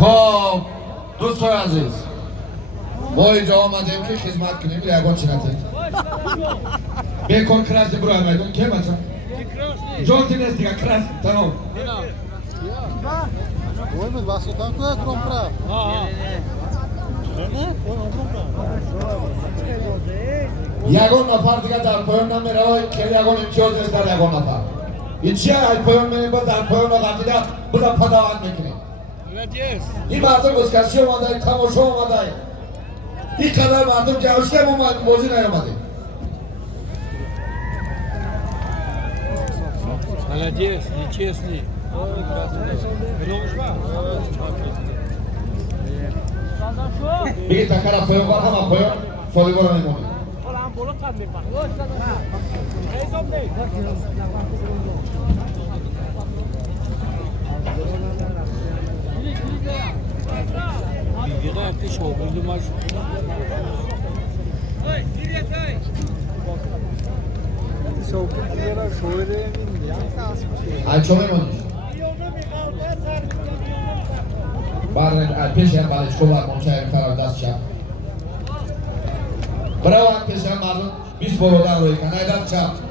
خب دوستان عزیز ما اینجا آمدیم که خدمت کنیم یگان چنته بکن کراس برو میدون که بچه جوتی نیست دیگه کراس تمام Oymen vasıtan koya kompra. یگان نفر دیگه در پایان نمیره که یگان امتیاز نیست در یگان نفر این چیه ای پایان میریم باز در پایان نقدیده بزن پداوت میکنیم این مردم بزکشی آمده تماشا آمده این قدر مردم جوشی هم بازی نیامده Молодец, нечестный. بگی تکر پایان بر همه پایان فالیبار رو میمونه Bilgiler ateş oldu maç. ای چو میمونیش پیش هم بالشکو بر منچه هم فرار دست شد برای هم پیش هم مردم 20 برودن روی کنه دست شد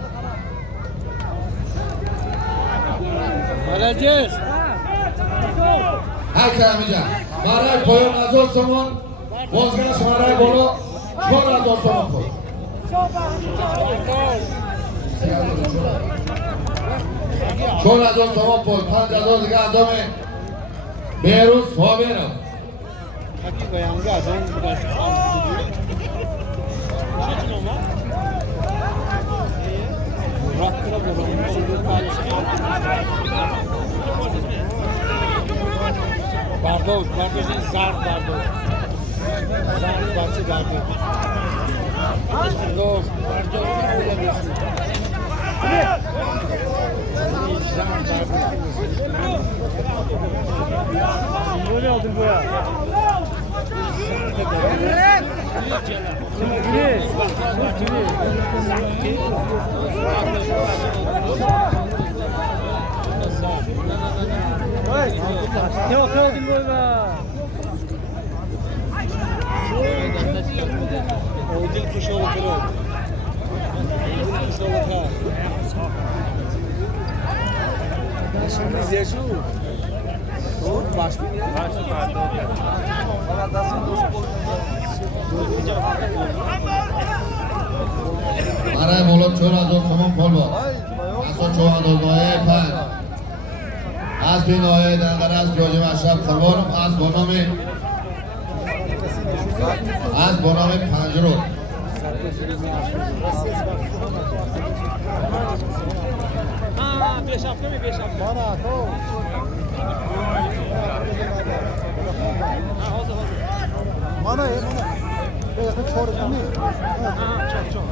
Молодец. ای کرمی جان مارای پایان از سمون بازگرش مارای بولو 4000 سمون خود 4000 سمون خود 5000 دیگه ادامه بیروز فابیرو Какие баянга, дом куда-то. Bardoş, Bardoş'un zar Bardoş. Zar bahçe Bardoş. Bardoş, Bardoş'un oynamıyorsun. Zar Bardoş. Böyle aldın bu ya. Yok aldın burada. Odil kuş olur. Odil kuş olur. Şimdi yaşu. Baş mı ya? Baş mı? برای مولد 4000 تومان پول با از 4000 نایه پنج از بی نایه دنگر از بیاجی مشرب خلوانم از بنام پنجرو Beş hafta mı? Beş hafta. Mana ya mana. Yakın çoruk mu? Çok çok.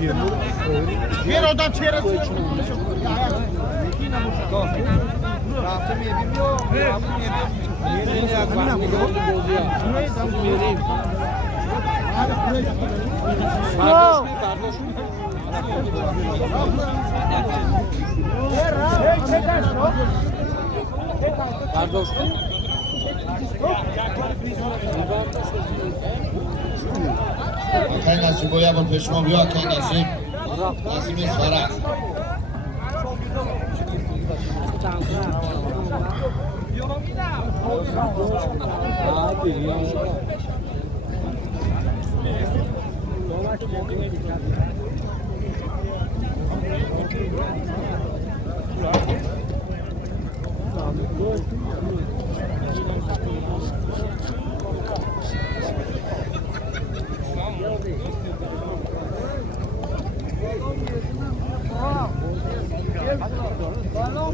Neydi bu? Bir odan çeyresi. Rahatım yedim yok. Rahatım yedim. Yedim ya. Bak ne gördüm bozuyor. Sizin yedim. Bardoş mu? Bardoş mu? Bardoş mu? که نصیب باید با پشما بیا که نصیب نصیب ساره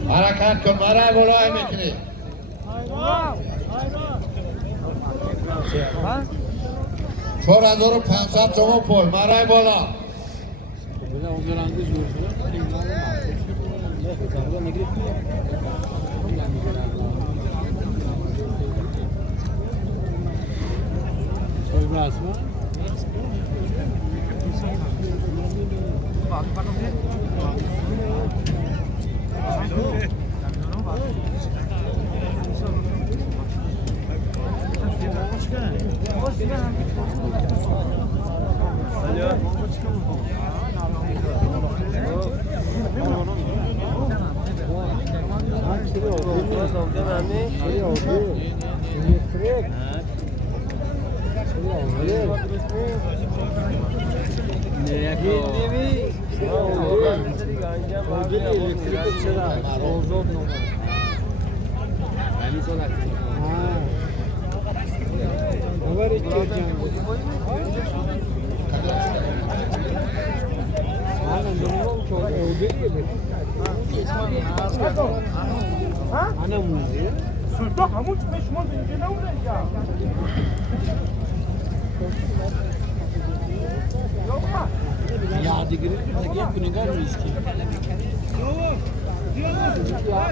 حرکت کن برای بالای میکنی 4500 تومان پول برای بالا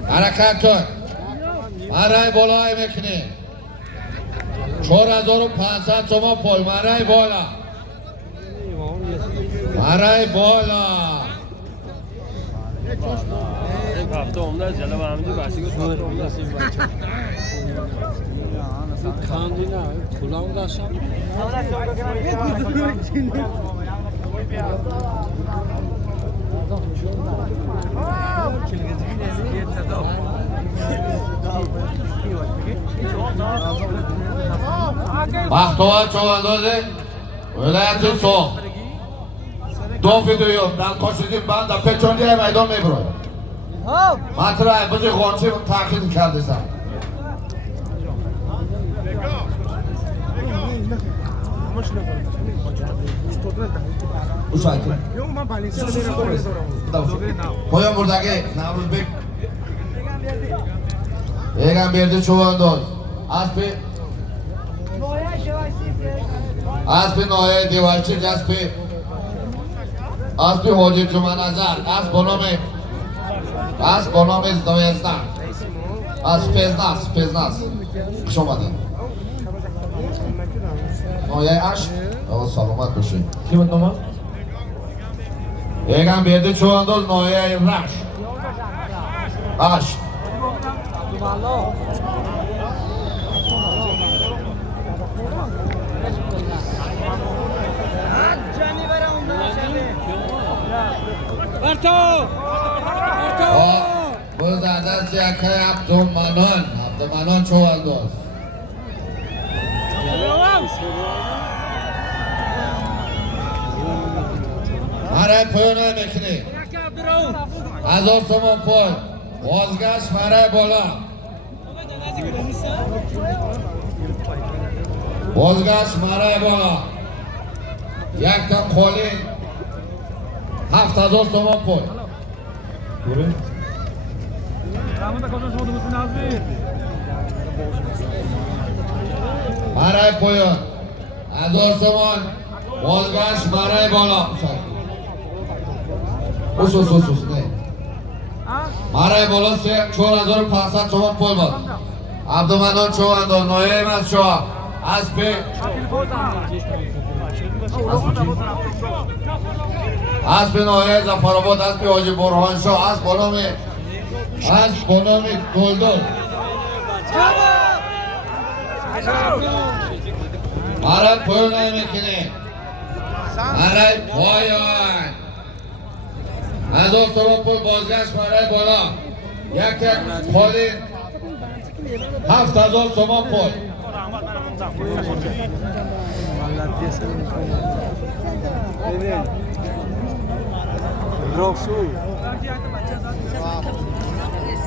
حرکت کن برای بالای میکنی 4500 تومان پول برای بالا برای بالا یک هفته عمده جلو همینجور بحثی که سوال عمده سیم بچه کاندی نه پولام داشتم Bahtovar Çovandoz'u Vilayeti Soğuk دو فیدیو در کشیدیم بند در پیچوندی میدان میبرد مطرح بزی خونچی تاکید کرده سن Uşak'ı Koyun buradaki Navruz Bey Egan Berdi Çuvandoz Aspi Noye Divalçı Aspi Aspi Hoca Cumanazar As Bonomi Zdoyezdan As Peznas Kışomadı Noye Aş O salamat başı Kimin numara? Egan Berdi Çuvandoz Noye Raş Aş Bu zaten siyakai Abdümanon Çuvandoz Maray poyunu emekini Azor somon poy Vazgaş maray bola Vazgaş maray bola Yaktan kolin 7000 somon poy Maray poyun Azor somon Vazgaş maray bola Us ne? Maray bola 4500 somon poy var Abdümanon Çuvandoz Noye Emez Çoğab Aspi Aspi Noye Zafarobod Aspi Hoca Burhan Şo As Bonomi Doldol Maray poyun emekini Maray poyun Azor somon poy bozgash maray bola Yak kolin 7000 somon poy Rosu